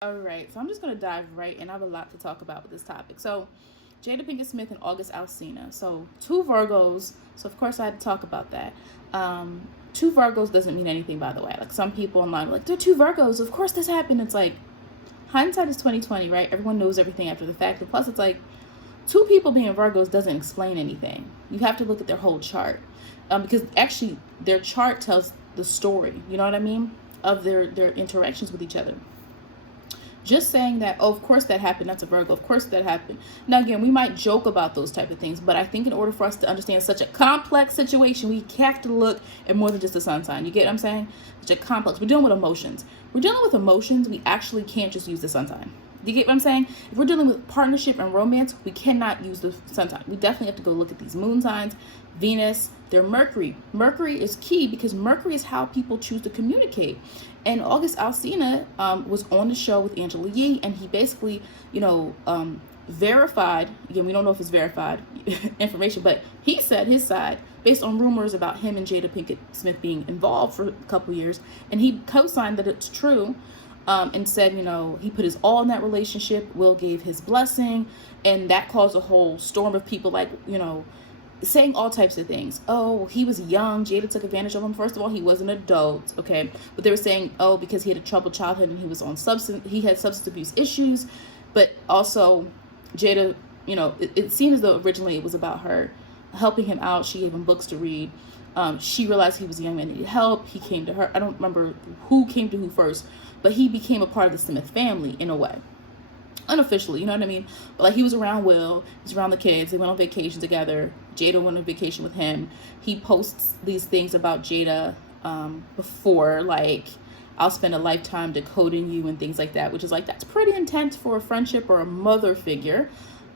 All right, so I'm just going to dive right in. I have a lot to talk about with this topic. So, Jada Pinkett Smith and August Alsina. So, two Virgos. So, of course, I had to talk about that. Two Virgos doesn't mean anything, by the way. Like, some people online are like, they're two Virgos. Of course, this happened. It's like, hindsight is 2020, right? Everyone knows everything after the fact. And plus, it's like, two people being Virgos doesn't explain anything. You have to look at their whole chart. Because actually, their chart tells the story, you know what I mean? Of their interactions with each other. Just saying that, oh, of course that happened, that's a Virgo, of course that happened. Now, again, we might joke about those type of things, but I think in order for us to understand such a complex situation, we have to look at more than just the sun sign. You get what I'm saying? Such a complex. We're dealing with emotions. We're dealing with emotions. We actually can't just use the sun sign. Do you get what I'm saying? If we're dealing with partnership and romance, we cannot use the sun sign. We definitely have to go look at these moon signs, Venus, their Mercury. Mercury is key because Mercury is how people choose to communicate. And August Alsina was on the show with Angela Yee, and he basically, verified, again, we don't know if it's verified information, but he said his side based on rumors about him and Jada Pinkett Smith being involved for a couple years, and he co-signed that it's true. And said, he put his all in that relationship. Will gave his blessing, and that caused a whole storm of people saying all types of things. Oh, he was young. Jada took advantage of him. First of all, he was an adult, okay? But they were saying, oh, because he had a troubled childhood and he was on he had substance abuse issues. But also, Jada, it seemed as though originally it was about her helping him out. She gave him books to read. She realized he was a young man, needed help. He came to her. I don't remember who came to who first, but he became a part of the Smith family in a way. Unofficially, you know what I mean? But like, he was around Will, he was around the kids, they went on vacation together. Jada went on vacation with him. He posts these things about Jada before, like, I'll spend a lifetime decoding you and things like that, which is like, that's pretty intense for a friendship or a mother figure.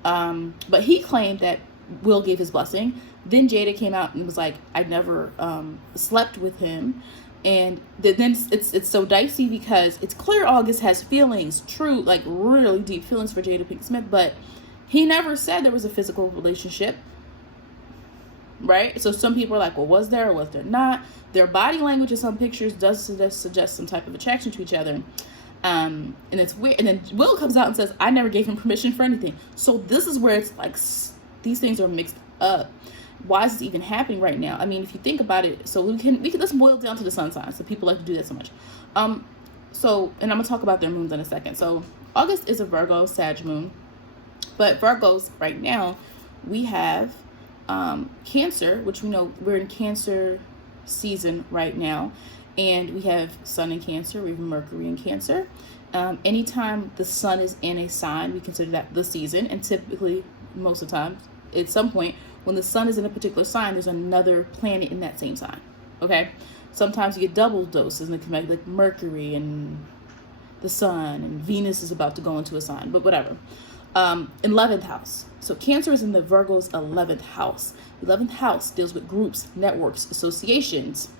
But he claimed that Will gave his blessing. Then Jada came out and was like, I never slept with him. And then it's so dicey because it's clear August has feelings, true, like really deep feelings for Jada Pinkett Smith, but he never said there was a physical relationship, right? So some people are like, well, was there or was there not? Their body language in some pictures does suggest some type of attraction to each other. And it's weird. And then Will comes out and says, I never gave him permission for anything. So this is where it's like, these things are mixed up. Why is this even happening right now? I mean, if you think about it, so we can let's boil it down to the sun signs. So people like to do that so much. And I'm gonna talk about their moons in a second. So August is a Virgo, Sag moon, but Virgos right now we have Cancer, which we know we're in Cancer season right now, and we have Sun in Cancer, we have Mercury in Cancer. Anytime the sun is in a sign, we consider that the season, and typically most of the time at some point when the sun is in a particular sign, there's another planet in that same sign, okay? Sometimes you get double doses, and it can be like Mercury and the sun, and Venus is about to go into a sign, but whatever. 11th house. So Cancer is in the Virgo's 11th house. 11th house deals with groups, networks, associations.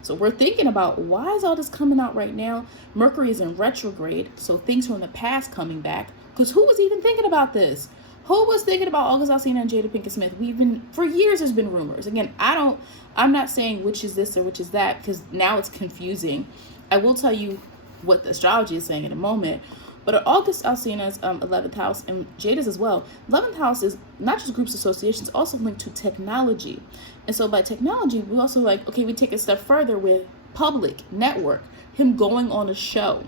So we're thinking about, why is all this coming out right now? Mercury is in retrograde, so things from the past coming back, because who was even thinking about this? Who was thinking about August Alsina and Jada Pinkett Smith? For years there's been rumors. Again, I'm not saying which is this or which is that, because now it's confusing. I will tell you what the astrology is saying in a moment. But August Alsina's 11th house, and Jada's as well, 11th house is not just groups, associations, also linked to technology. And so by technology, we also we take a step further with public, network, him going on a show,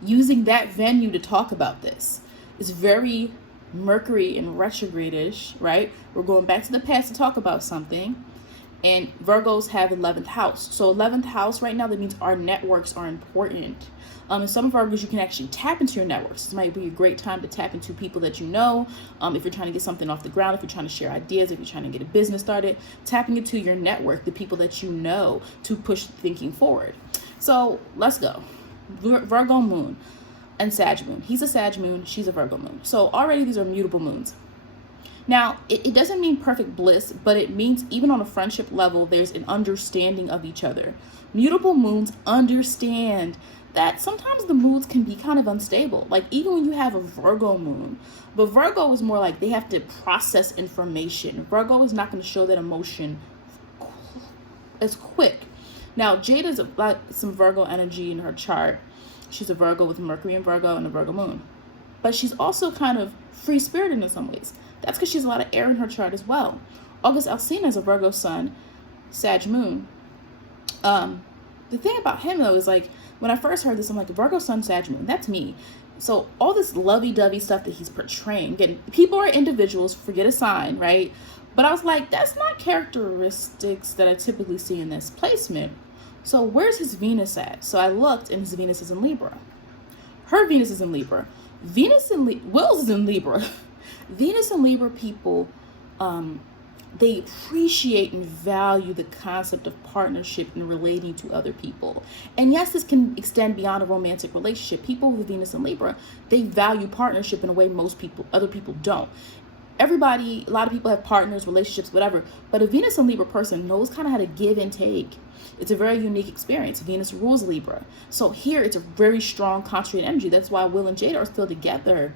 using that venue to talk about this. It's very Mercury and retrograde-ish, right? We're going back to the past to talk about something. And Virgos have 11th house. So 11th house right now, that means our networks are important. And some Virgos, you can actually tap into your networks. This might be a great time to tap into people that you know. If you're trying to get something off the ground, if you're trying to share ideas, if you're trying to get a business started, tapping into your network, the people that you know, to push thinking forward. So let's go. Virgo moon and Sag moon. He's a Sag moon, she's a Virgo moon. So already these are mutable moons. Now, it doesn't mean perfect bliss, but it means even on a friendship level, there's an understanding of each other. Mutable moons understand that sometimes the moods can be kind of unstable. Like even when you have a Virgo moon, but Virgo is more like they have to process information. Virgo is not going to show that emotion as quick. Now, Jada's got some Virgo energy in her chart. She's a Virgo with Mercury in Virgo and a Virgo moon. But she's also kind of free-spirited in some ways. That's because she has a lot of air in her chart as well. August Alsina is a Virgo sun, Sag moon. The thing about him, though, is like, when I first heard this, I'm like, Virgo sun, Sag moon, that's me. So all this lovey-dovey stuff that he's portraying, again, people are individuals, forget a sign, right? But I was like, that's not characteristics that I typically see in this placement. So where's his Venus at? So I looked, and his Venus is in Libra. Her Venus is in Libra. Will's is in Libra. Venus and Libra people, they appreciate and value the concept of partnership and relating to other people. And yes, this can extend beyond a romantic relationship. People with Venus and Libra, they value partnership in a way other people don't. A lot of people have partners, relationships, whatever, but a Venus and Libra person knows kind of how to give and take. It's a very unique experience. Venus rules Libra. So here it's a very strong concentrated energy. That's why Will and Jada are still together.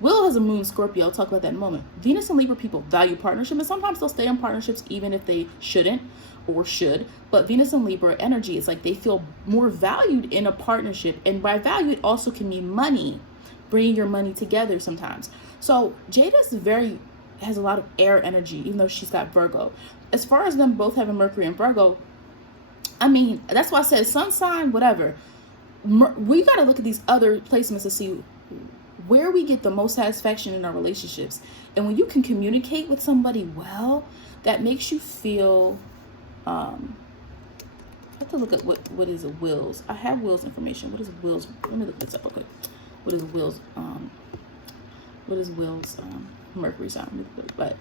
Will has a moon Scorpio. I'll talk about that in a moment. Venus and Libra people value partnership, and sometimes they'll stay in partnerships even if they shouldn't or should. But Venus and Libra energy is like they feel more valued in a partnership. And by value, it also can mean money, bringing your money together sometimes. So Jada has a lot of air energy, even though she's got Virgo. As far as them both having Mercury and Virgo, I mean, that's why I said sun sign, whatever. We got to look at these other placements to see where we get the most satisfaction in our relationships. And when you can communicate with somebody well, that makes you feel, I have to look at what is a Will's. I have Will's information. What is Will's? Let me look this up real quick. What is Will's Mercury sign? But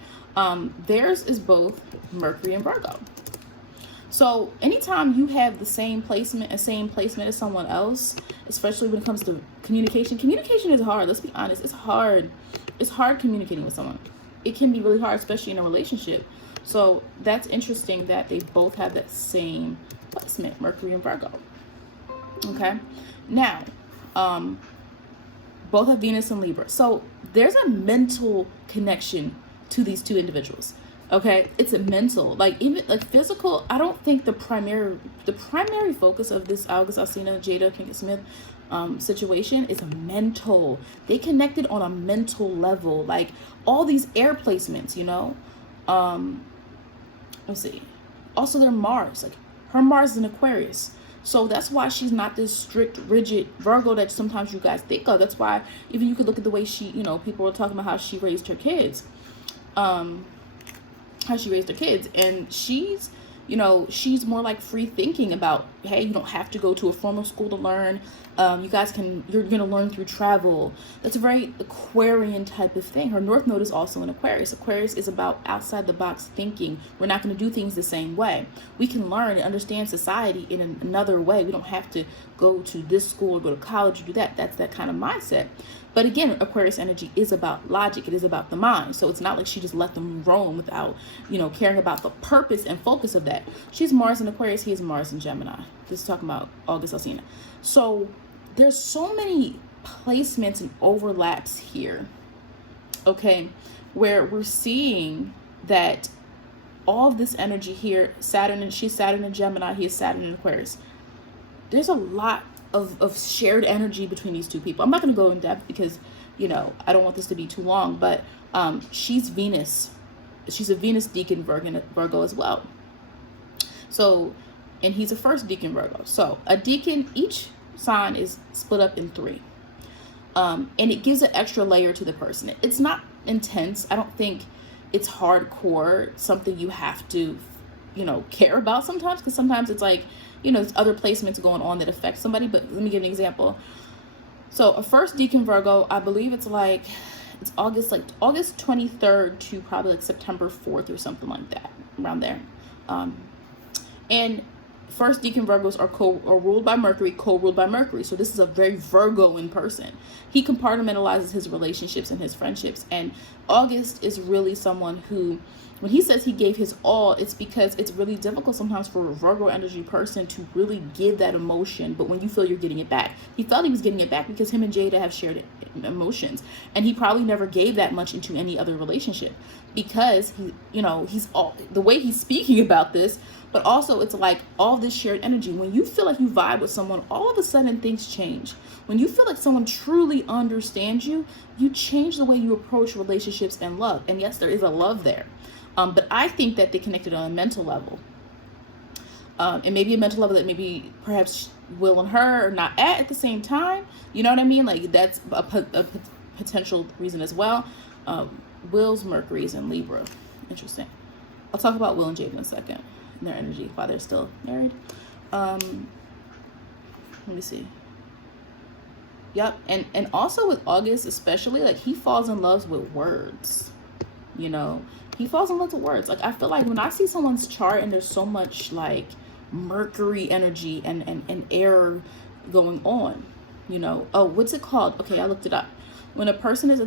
theirs is both Mercury and Virgo. So anytime you have the same placement as someone else, especially when it comes to communication is hard. Let's be honest. It's hard. It's hard communicating with someone. It can be really hard, especially in a relationship. So that's interesting that they both have that same placement, Mercury and Virgo. Okay. Now, both have Venus and Libra. So there's a mental connection to these two individuals. Okay, it's a mental, even physical. I don't think the primary focus of this August Alsina, Jada, Pinkett Smith situation is mental. They connected on a mental level, like all these air placements, let's see. Also, their Mars, her Mars is in Aquarius. So that's why she's not this strict, rigid Virgo that sometimes you guys think of. That's why even you could look at the way she, people were talking about how she raised her kids. And she's more like free thinking about, hey, you don't have to go to a formal school to learn. You're going to learn through travel. That's a very Aquarian type of thing. Her North Node is also in Aquarius. Aquarius is about outside the box thinking. We're not going to do things the same way. We can learn and understand society in another way. We don't have to go to this school or go to college or do that. That's that kind of mindset. But again, Aquarius energy is about logic. It is about the mind. So it's not like she just let them roam without, caring about the purpose and focus of that. She's Mars in Aquarius. He is Mars in Gemini. This is talking about August Alsina. So there's so many placements and overlaps here, okay, where we're seeing that all of this energy here, she's Saturn in Gemini. He is Saturn in Aquarius. There's a lot of shared energy between these two people. I'm not going to go in depth because, I don't want this to be too long, but she's Venus. She's a Venus deacon Virgo as well. So, and he's a first deacon Virgo. So a deacon, each sign is split up in 3. And it gives an extra layer to the person. It's not intense. I don't think it's hardcore, something you have to, care about sometimes, because sometimes it's like, there's other placements going on that affect somebody. But let me give an example. So a first deacon Virgo, I believe it's August 23rd to probably September 4th or something like that, around there. And first deacon Virgos are ruled by Mercury, co-ruled by Mercury. So this is a very Virgoan person. He compartmentalizes his relationships and his friendships. And August is really someone who when he says he gave his all, it's because it's really difficult sometimes for a Virgo energy person to really give that emotion. But when you feel you're getting it back, he felt he was getting it back because him and Jada have shared emotions, and he probably never gave that much into any other relationship, because he, you know, he's all the way he's speaking about this. But also it's like all this shared energy. When you feel like you vibe with someone, all of a sudden things change. When you feel like someone truly understands you, you change the way you approach relationships and love. And yes, there is a love there. But I think that they connected on a mental level. And maybe a mental level that maybe perhaps Will and her are not at the same time. You know what I mean? Like that's a potential reason as well. Will's Mercury is in Libra. Interesting. I'll talk about Will and Jada in a second, and their energy while they're still married. Let me see. Yep. And also with August especially, like he falls in love with words. You know, he falls in love with words. Like I feel like when I see someone's chart and there's so much like Mercury energy and air going on, you know, oh, what's it called? Okay, I looked it up. When a person is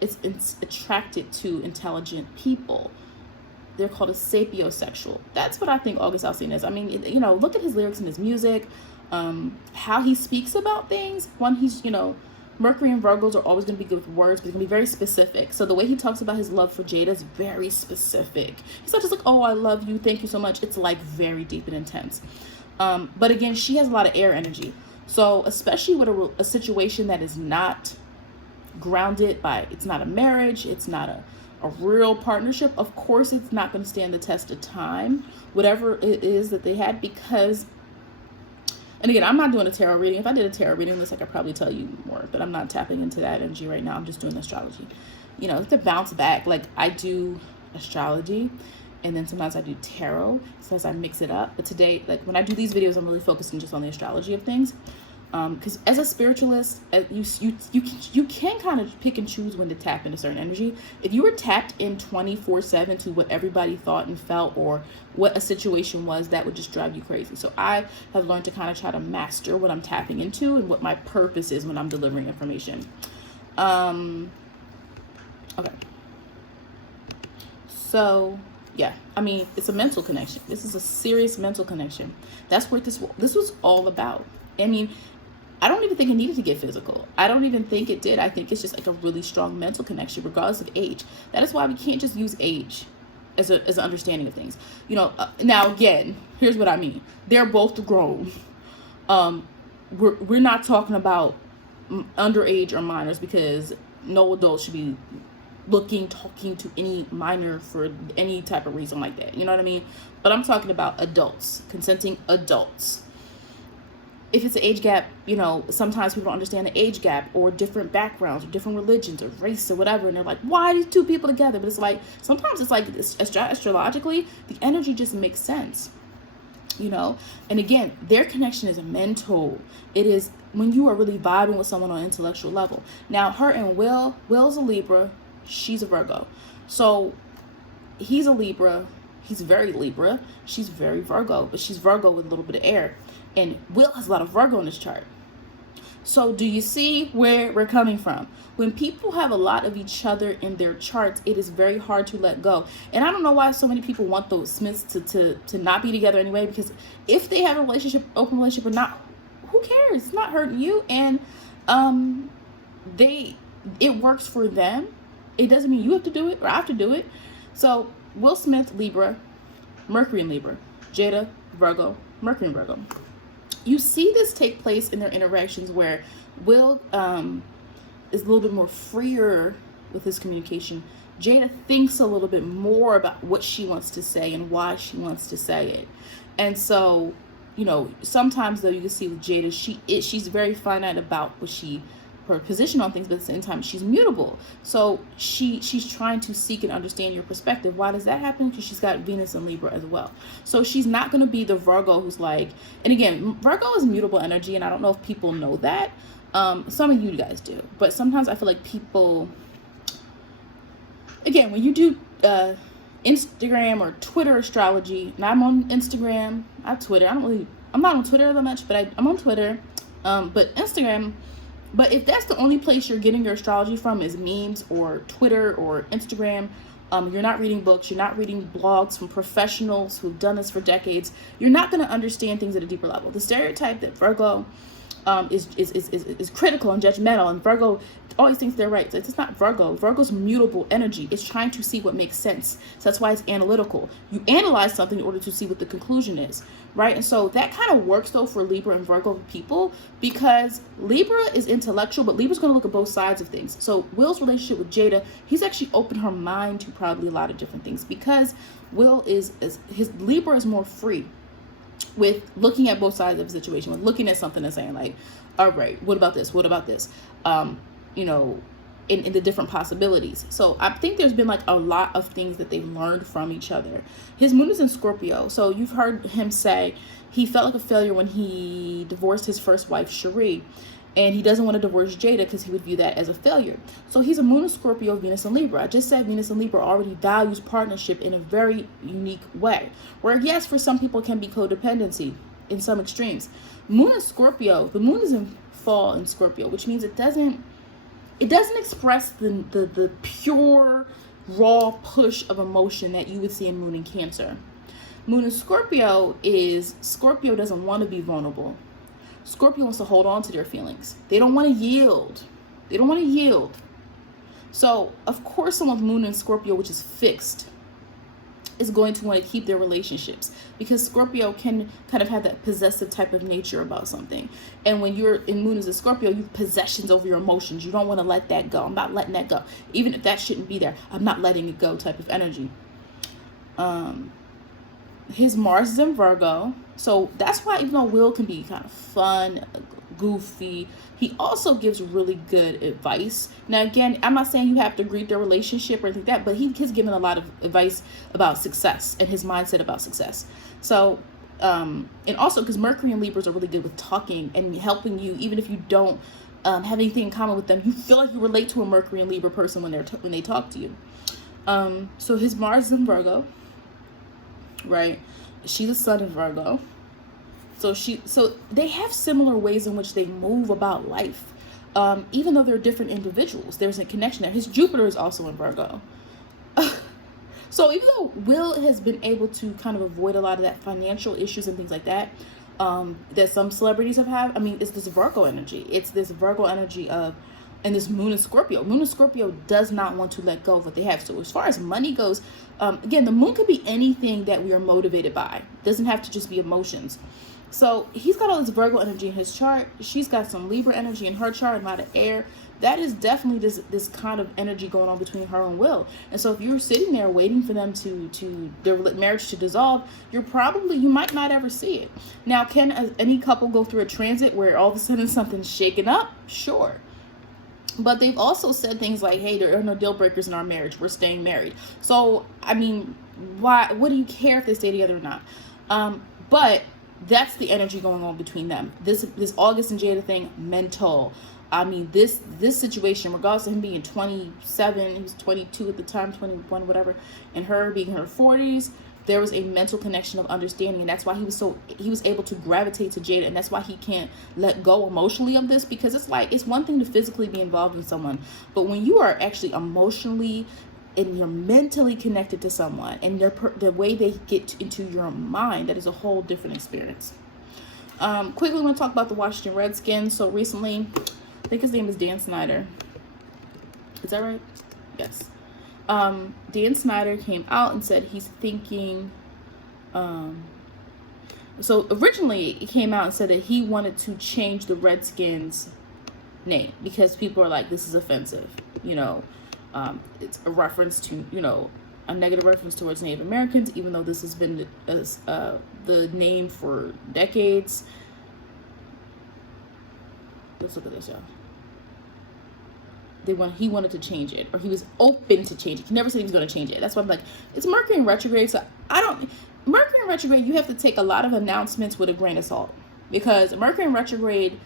it's attracted to intelligent people, they're called a sapiosexual. That's what I think August Alsina is. I mean, you know, look at his lyrics and his music, how he speaks about things. One, he's, you know, Mercury and Virgos are always going to be good with words, but it's going to be very specific. So the way he talks about his love for Jada is very specific. It's not just like, oh, I love you, thank you so much. It's like very deep and intense. But again, she has a lot of air energy. So especially with a situation that is not grounded by, it's not a marriage, it's not a real partnership, of course it's not going to stand the test of time, whatever it is that they had, because, and again, I'm not doing a tarot reading. If I did a tarot reading this, I could probably tell you more, but I'm not tapping into that energy right now. I'm just doing astrology. You know, to bounce back, like I do astrology, and then sometimes I do tarot, sometimes I mix it up. But today, like when I do these videos, I'm really focusing just on the astrology of things. Because as a spiritualist, you can kind of pick and choose when to tap into certain energy. If you were tapped in 24/7 to what everybody thought and felt, or what a situation was, that would just drive you crazy. So I have learned to kind of try to master what I'm tapping into and what my purpose is when I'm delivering information. Okay. So yeah, I mean, it's a mental connection. This is a serious mental connection. That's what this was all about. I mean, I don't even think it needed to get physical. I don't even think it did. I think it's just like a really strong mental connection, regardless of age. That is why we can't just use age as an understanding of things. You know, now again, here's what I mean. They're both grown. We're not talking about underage or minors, because no adult should be talking to any minor for any type of reason like that. You know what I mean? But I'm talking about adults, consenting adults. If it's an age gap, you know, sometimes people don't understand the age gap, or different backgrounds, or different religions, or race, or whatever, and they're like, why are these two people together? But it's like, sometimes it's like, astrologically, the energy just makes sense, you know? And again, their connection is mental. It is when you are really vibing with someone on an intellectual level. Now, her and Will's a Libra, she's a Virgo. So he's a Libra, he's very Libra, she's very Virgo, but she's Virgo with a little bit of air. And Will has a lot of Virgo in his chart. So do you see where we're coming from? When people have a lot of each other in their charts, it is very hard to let go. And I don't know why so many people want those Smiths to not be together anyway, because if they have a relationship, open relationship or not, who cares? It's not hurting you. And it works for them. It doesn't mean you have to do it or I have to do it. So Will Smith, Libra, Mercury in Libra, Jada, Virgo, Mercury in Virgo. You see this take place in their interactions where Will is a little bit more freer with his communication. Jada thinks a little bit more about what she wants to say and why she wants to say it. And so, you know, sometimes though you can see with Jada, she's very finite about her position on things, but at the same time she's mutable. So she's trying to seek and understand your perspective. Why does that happen? Because she's got Venus and Libra as well. So she's not going to be the Virgo who's like, and again, Virgo is mutable energy, and I don't know if people know that. Some of you guys do, but sometimes I feel like people, again, when you do Instagram or Twitter astrology, and I'm on Instagram, I have Twitter. I'm not on Twitter that much, but I'm on Twitter. But Instagram. But if that's the only place you're getting your astrology from is memes or Twitter or Instagram, You're not reading books. You're not reading blogs from professionals who've done this for decades. You're not going to understand things at a deeper level. The stereotype that Virgo is critical and judgmental, and Virgo always thinks they're right. It's not Virgo. Virgo's mutable energy. It's trying to see what makes sense. So that's why it's analytical. You analyze something in order to see what the conclusion is, right? And so that kind of works though for Libra and Virgo people, because Libra is intellectual, but Libra's going to look at both sides of things. So Will's relationship with Jada, he's actually opened her mind to probably a lot of different things, because Will is his Libra is more free with looking at both sides of the situation, with looking at something and saying like, all right, what about this? What about this? You know, in the different possibilities. So I think there's been like a lot of things that they've learned from each other. His moon is in Scorpio. So you've heard him say he felt like a failure when he divorced his first wife, Cherie. And he doesn't want to divorce Jada because he would view that as a failure. So he's a moon of Scorpio, Venus and Libra. I just said Venus and Libra already values partnership in a very unique way. Where yes, for some people it can be codependency in some extremes. Moon in Scorpio, the moon is in fall in Scorpio, which means it doesn't express the pure, raw push of emotion that you would see in moon in Cancer. Moon in Scorpio doesn't want to be vulnerable. Scorpio wants to hold on to their feelings. They don't want to yield. So, of course, someone with moon in Scorpio, which is fixed, is going to want to keep their relationships, because Scorpio can kind of have that possessive type of nature about something. And when you're in moon as a Scorpio, you have possessions over your emotions. You don't want to let that go. I'm not letting that go. Even if that shouldn't be there, I'm not letting it go type of energy. His Mars is in Virgo. So that's why, even though Will can be kind of fun, goofy, he also gives really good advice. Now, again, I'm not saying you have to agree with their relationship or anything like that, but he's given a lot of advice about success and his mindset about success. So, and also because Mercury and Libras are really good with talking and helping you, even if you don't have anything in common with them, you feel like you relate to a Mercury and Libra person when they talk to you. So his Mars is in Virgo, right? She's a Sun in Virgo. So they have similar ways in which they move about life. Even though they're different individuals, there's a connection there. His Jupiter is also in Virgo. So even though Will has been able to kind of avoid a lot of that financial issues and things like that, that some celebrities have had, I mean, it's this Virgo energy. It's this Virgo energy of, and this moon in Scorpio. Moon in Scorpio does not want to let go of what they have. So as far as money goes, again, the moon could be anything that we are motivated by. It doesn't have to just be emotions. So he's got all this Virgo energy in his chart. She's got some Libra energy in her chart, a lot of air. That is definitely this kind of energy going on between her and Will. And so if you're sitting there waiting for them to their marriage to dissolve, you might not ever see it. Now, can any couple go through a transit where all of a sudden something's shaken up? Sure. But they've also said things like, hey, there are no deal breakers in our marriage. We're staying married. So, I mean, what do you care if they stay together or not? But that's the energy going on between them. This August and Jada thing, mental. I mean, this situation, regardless of him being 27, he was 22 at the time, 21, whatever, and her being in her 40s, there was a mental connection of understanding, and that's why he was able to gravitate to Jada, and that's why he can't let go emotionally of this, because it's one thing to physically be involved with someone, but when you are actually emotionally and you're mentally connected to someone, and the way they get into your mind, that is a whole different experience. Quickly, I want to talk about the Washington Redskins. So recently, I think his name is Dan Snyder. Is that right? Yes. Dan Snyder came out and said he's thinking, so originally he came out and said that he wanted to change the Redskins name because people are like, this is offensive, it's a reference to, a negative reference towards Native Americans, even though this has been the name for decades. Let's look at this, y'all. He wanted to change it, or he was open to change it. He never said he was going to change it. That's why I'm like, it's Mercury in retrograde, so Mercury in retrograde, you have to take a lot of announcements with a grain of salt, because Mercury in retrograde,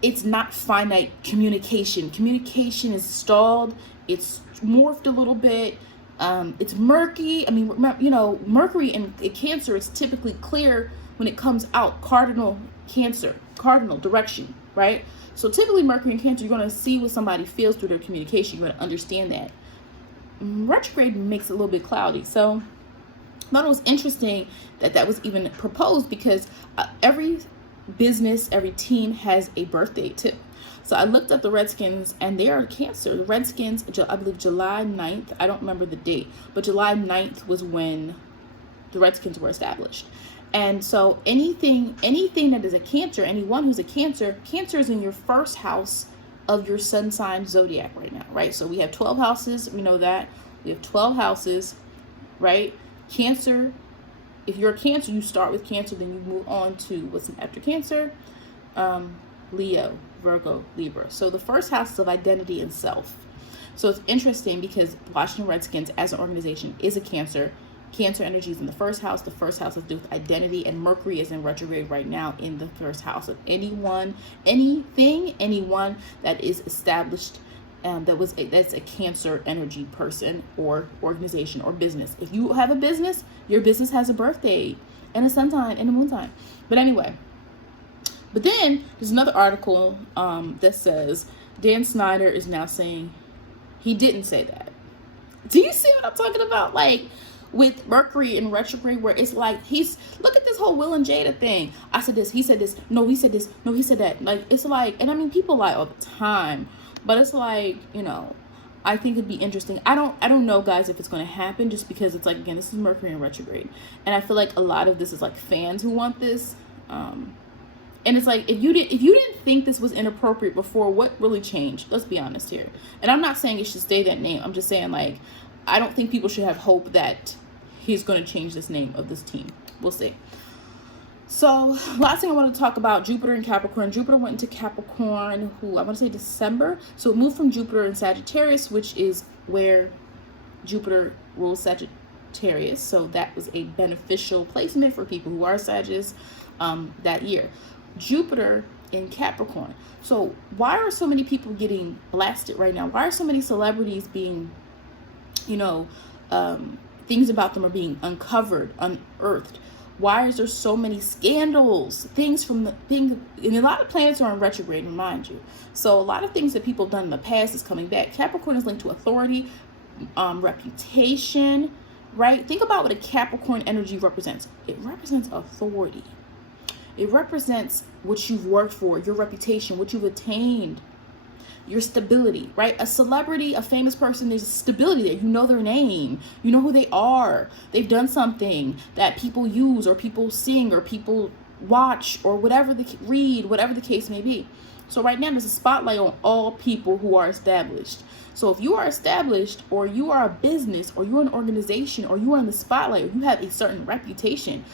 it's not finite communication. Communication is stalled. It's morphed a little bit. It's murky. I mean, Mercury in Cancer is typically clear when it comes out. Cardinal Cancer, cardinal direction, right? So typically Mercury in Cancer, you're going to see what somebody feels through their communication. You're going to understand that. retrograde makes it a little bit cloudy. So I thought it was interesting that that was even proposed, because every business, every team has a birth date too. So I looked up the Redskins, and they are Cancer. The Redskins, I believe July 9th. I don't remember the date, but July 9th was when the Redskins were established. And so anything that is a Cancer, anyone who's a Cancer is in your first house of your sun sign zodiac right now, right? So we have 12 houses. We know that. We have 12 houses, right? Cancer, if you're a Cancer, you start with Cancer, then you move on to what's after Cancer, Leo, Virgo, Libra. So the first house is of identity and self. So it's interesting because Washington Redskins as an organization is a Cancer. Cancer energy is in the first house. The first house has to do with identity, and Mercury is in retrograde right now in the first house of anyone that is established, that's a Cancer energy person or organization or business. If you have a business, your business has a birthday and a sun sign and a moon sign. But anyway, but then there's another article that says Dan Snyder is now saying he didn't say that. Do you see what I'm talking about? Like, with Mercury in retrograde, where it's like, look at this whole Will and Jada thing. I said this, he said this, no, he said this, no, he said that. Like, it's like, and I mean, people lie all the time, but it's like, you know, I think it'd be interesting. I don't know, guys, if it's going to happen, just because it's like, again, this is Mercury in retrograde, and I feel like a lot of this is like fans who want this. And it's like, if you didn't think this was inappropriate before, what really changed? Let's be honest here. And I'm not saying it should stay that name. I'm just saying, like, I don't think people should have hope that he's going to change this name of this team. We'll see. So last thing I want to talk about, Jupiter and Capricorn. Jupiter went into Capricorn, I want to say December. So it moved from Jupiter in Sagittarius, which is where Jupiter rules Sagittarius. So that was a beneficial placement for people who are Sagittarius that year. Jupiter in Capricorn. So why are so many people getting blasted right now? Why are so many celebrities being, things about them are being uncovered, unearthed? Why is there so many scandals? And a lot of planets are in retrograde, remind you. So a lot of things that people have done in the past is coming back. Capricorn is linked to authority, reputation, right? Think about what a Capricorn energy represents. It represents authority. It represents what you've worked for, your reputation, what you've attained, your stability, right? A celebrity, a famous person, there's stability there. You know their name. You know who they are. They've done something that people use or people sing or people watch or whatever read, whatever the case may be. So right now there's a spotlight on all people who are established. So if you are established, or you are a business, or you're an organization, or you are in the spotlight, or you have a certain reputation,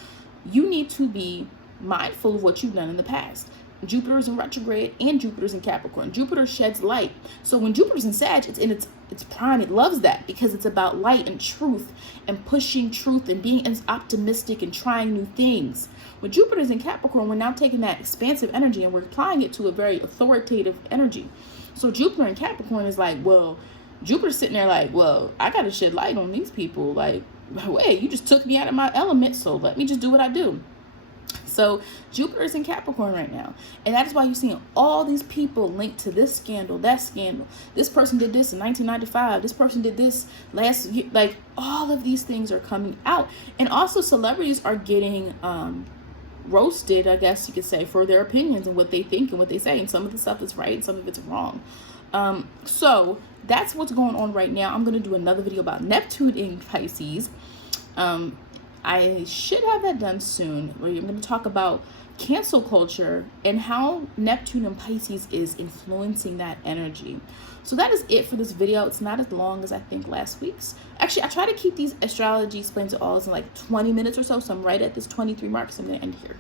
you need to be mindful of what you've done in the past. Jupiter is in retrograde and Jupiter's in Capricorn. Jupiter sheds light. So when Jupiter's in Sag, it's in its prime. It loves that because it's about light and truth and pushing truth and being optimistic and trying new things. When Jupiter's in Capricorn, we're now taking that expansive energy and we're applying it to a very authoritative energy. So Jupiter in Capricorn is like, well, Jupiter's sitting there like, well, I got to shed light on these people. Like, wait, you just took me out of my element, so let me just do what I do. So Jupiter is in Capricorn right now. And that is why you're seeing all these people linked to this scandal, that scandal. This person did this in 1995. This person did this last year. Like, all of these things are coming out. And also celebrities are getting roasted, I guess you could say, for their opinions and what they think and what they say. And some of the stuff is right and some of it's wrong. So that's what's going on right now. I'm going to do another video about Neptune in Pisces. I should have that done soon, where I'm going to talk about cancel culture and how Neptune and Pisces is influencing that energy. So that is it for this video. It's not as long as I think last week's. Actually, I try to keep these Astrology Explained to All in like 20 minutes or so. So I'm right at this 23 mark. So I'm going to end here.